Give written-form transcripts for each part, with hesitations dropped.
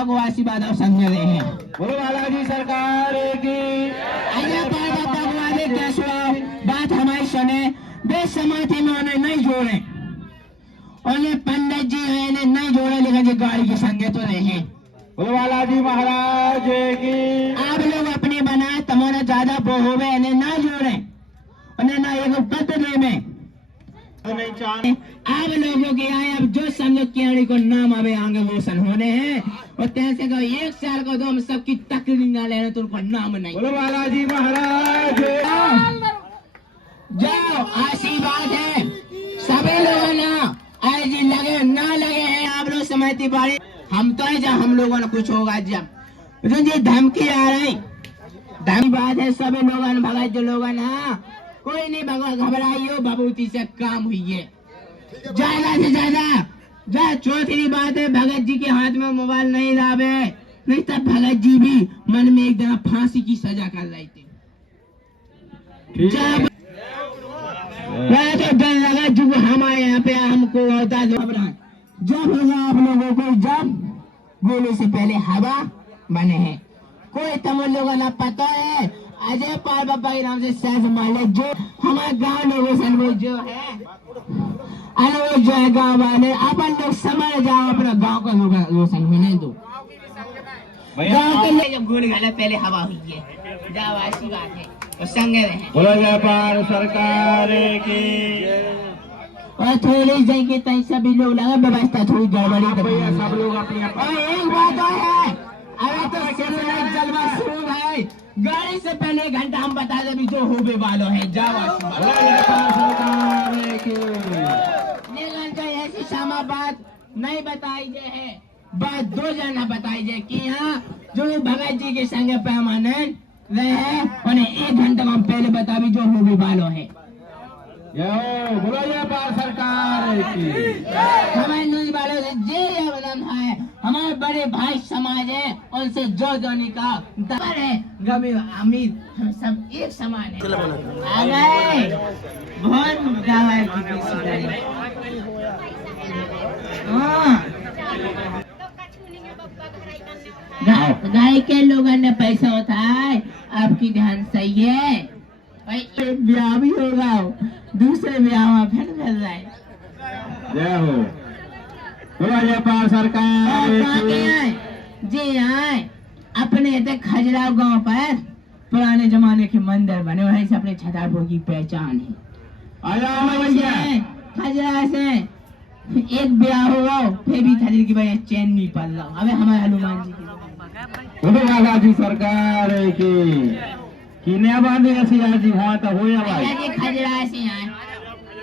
बकवासी बात समझ रहे हैं। बोलो बालाजी सरकार की। अजय पाल बकवासी क्या सुनाओ, बात हमारी सुने। वे समाधि में उन्हें नहीं जोड़े, उन्हें पंडित जी है इन्हें नहीं जोड़े, लेकिन ये गाड़ी के संगे तो नहीं। बोलो बालाजी महाराज की। आप लोग अपनी बनाए, तुम्हारा ज्यादा वो हो गए, इन्हें ना जोड़े, उन्हें ना एक बदले में नहीं चाहे आप लोगों के आए। अब जो समझो केड़ी को नाम आवे आगे रोशन होने हैं, और तैसे का 1 साल को दो हम सबकी तकलीफ ना लेने तो उनको नाम नहीं। बोलो बालाजी महाराज। जाओ आशीर्वाद है सभी लोगों ना, आज जी लगे ना लगे हैं आप लोग समझती बाड़ी। हम तो है जब हम लोगों ने कुछ होगा, जब जी धमकी आ रही, धन्यवाद है सभी लोगों भगत जो लोगों ना, कोई नहीं भगवान घबराइयो, बबूती से काम हुई है ज्यादा से ज्यादा। जा चौथी बात है, भगत जी के हाथ में मोबाइल नहीं लावे, नहीं तब भगत जी भी मन में एक दिन फांसी की सजा कर रही थी। तो डर लगा जो हमारे यहाँ पे हमको होता घबराहट जब होगा आप लोगों को, जब गोली से पहले हवा बने हैं। कोई तम लोगों ना पता है अजय पाल बाबा के नाम से सहज माले जो हमारे गाँव लोगों से वो जो है, अरे वो जो है गाँव वाले अपन लोग समझ जाओ, अपना गाँव का रोशन होने दो। गाँव के लिए जब गोली गला पहले हवा हुई है, जाओ ऐसी बात है तो संगे रहे। बोलो जयपाल सरकार की। और थोड़ी जगह तई सभी लोग लगा, व्यवस्था थोड़ी गड़बड़ी भैया सब लोग अपनी और एक बात और है, अरे तो जलवा शुरू है, गाड़ी से पहले 1 घंटा हम बता दे जो होबे वालो है। जाओ ऐसी सामा बात नहीं बताई जाए है, बात 2 जना बताई जाए कि यहाँ जो भगत जी के संग पैमानन रहे उन्हें 1 घंटा हम पहले बता भी जो होबे वालो है। बोलो जयपाल सरकार की। हमारे न्यूज वालों से जे बदम है, हमारे बड़े भाई समाज है, उनसे जो जोनी का दर है, गरीब अमीर हम सब एक समान है। आ गए बहुत गाँव की गाय के लोगों ने पैसा उठाए, आपकी ध्यान सही है। एक ब्याह भी होगा, दूसरे ब्याह में फिर मिल रहा है। जय हो। बोलो जयपाल सरकार की। जी आए अपने इतने खजराव गांव पर पुराने जमाने के मंदिर बने, वहीं से अपने छतरपुर की पहचान है। खजरा से एक ब्याह हुआ, फिर भी खजर की वजह चैन नहीं पड़ रहा। अबे हमारे हनुमान जी की। बोलो बालाजी सरकार की। किने बांधे ऐसी जी वहाँ तो हो या भाई खजरा से आए,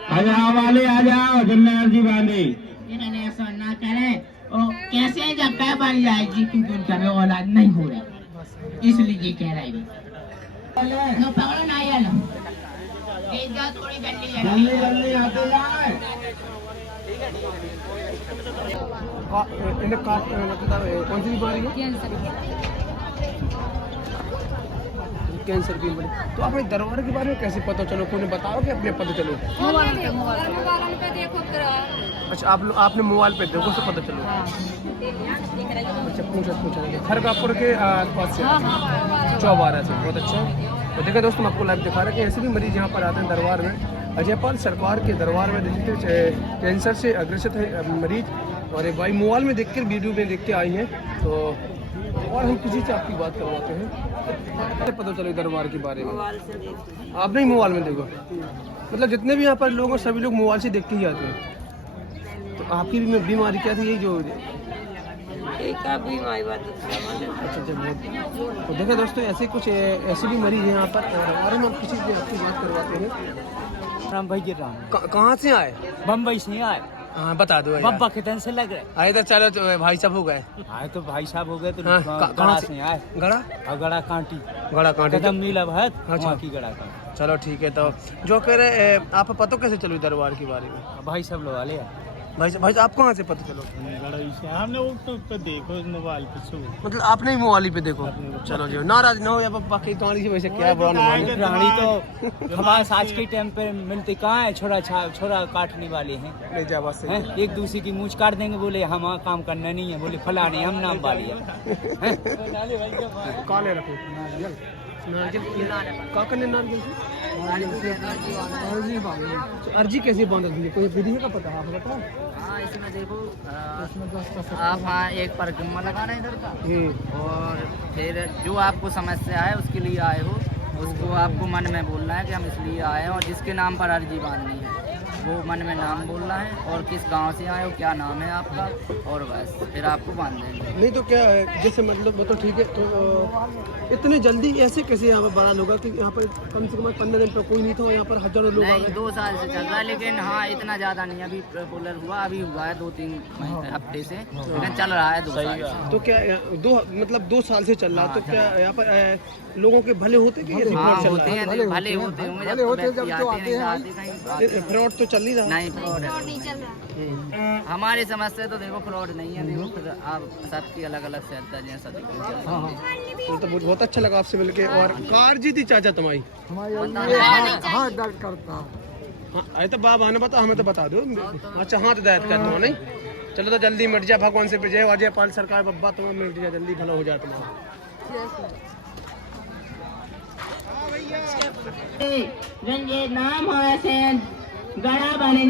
खजरा वाले आ जाओ, जन्नत जी बांधे। इन्होंने ऐसा ना करे, और कैसे जब पै बन जाएगी क्योंकि उनका भी औलाद नहीं हो रही, इसलिए कह रहा है। नो पकड़ो ना यार, इज्जत थोड़ी गंदी है। जल्दी आते जाए। कौन सी बीमारी है? कैंसर की बीमारी। तो आपने दरबार के बारे में कैसे पता चलो, कोई बताओ कि अपने पता चलो? मोबाइल पे देखो। अच्छा आपने मोबाइल पे देखो से पता चलो। अच्छा पूछा खरगापुर के आसपास से चौबारा से। बहुत अच्छा। तो देखिए दोस्तों, मैं आपको लाइव दिखा रहे हैं कि ऐसे भी मरीज यहाँ पर आते हैं दरबार में। अजयपाल सरकार के दरबार में कैंसर से अग्रसित है मरीज, और एक भाई मोबाइल में देख कर वीडियो में देख के आई हैं। तो और हम किसी से आपकी बात करवाते हैं, पता चले दरबार के बारे में। आप नहीं मोबाइल में देखो, मतलब जितने भी यहाँ पर लोग हैं सभी लोग मोबाइल से देख के ही आते हैं। तो आपकी भी बीमारी क्या थी, यही जो अच्छा बहुत। तो देखो दोस्तों, ऐसे कुछ ऐसे भी मरीज हैं यहाँ पर, और हम किसी से आपकी बात करवाते हैं। राम भाई गिर रहा कहाँ से आए? बम्बई से आए। हाँ बता दो। बब्बा के टेंशन लग रहे आए तो चलो, तो भाई साहब हो गए। आए तो भाई साहब हो गए। तो हाँ, गड़ा से आए। गड़ा और गड़ा कांटी तो नीला भात। अच्छा की गड़ा कांटी। चलो ठीक है। तो जो कह रहे आप पता कैसे चलो दरबार के बारे में? भाई सब लोग आले भाई साहब आप कहाँ से पता चलो? हमने वो तो देखो मोबाइल पे शो मतलब आपने ही मोबाइल पे देखो। चलो जी, नाराज ना हो या बाकी कहानी से वैसे क्या बुरा नहीं मानो। रानी तो हमारे आज के टाइम पे मिलती कहाँ है, छोरा काटने वाले हैं, नहीं जा बस हैं? एक दूसरे की मूंछ काट देंगे, बोले हम काम करना नहीं है, बोले फला नहीं हम नाम वाली है। काले रखो नारियल का करने नारियल से अर्जी कैसे बांध दी? कोई विधि का पता है आप बताओ? हाँ इसमें देखो आप हाँ एक परिक्रमा लगाना है इधर का, और फिर जो आपको समस्या है उसके लिए आए हो, उसको आपको मन में बोलना है कि हम इसलिए आए हैं, और जिसके नाम पर अर्जी बांधनी है वो मन में नाम बोलना है, और किस गांव से आए हो, क्या नाम है आपका, और बस फिर आपको बांध देंगे। नहीं तो क्या है जैसे मतलब वो तो ठीक है, तो इतने जल्दी ऐसे कैसे यहाँ पर बड़ा लोग कि यहाँ पर कम से कम 15 दिन पर कोई नहीं था, यहाँ पर हजारों लोग आ नहीं गए। 2 साल से चल रहा है, लेकिन हाँ इतना ज़्यादा नहीं, अभी पॉपुलर हुआ, अभी हुआ है 2-3 हफ्ते से, लेकिन चल रहा है 2 साल से। तो क्या मतलब 2 साल से चल रहा है, तो क्या यहाँ पर लोगों के भले होते कि हाँ होते हैं, भले होते होंगे, जब व्यक्ति आते नहीं आते कहीं फ्रॉड तो चल ही रहा है। नहीं, फ्रॉड नहीं चल रहा। हमारी समझ से तो देखो फ्रॉड नहीं है, देखो फिर आप सबकी अलग अलग सेंटर जैसा तो बहुत अच्छा लगा आपसे मिलके। और कार जी थी चाचा तुम्हारी? हाँ दर्द करता। हाँ अरे तो बाबा ने बता, हमें तो बता दो। अच्छा हाँ तो दायद कर दो नहीं, चलो तो जल्दी मिट जाए, भगवान से जय अजय पाल सरकार बब्बा तुम्हें मिट जाए, जल्दी भला हो जाए तुम्हारा। रंगे नाम हो ऐसे गड़ा बने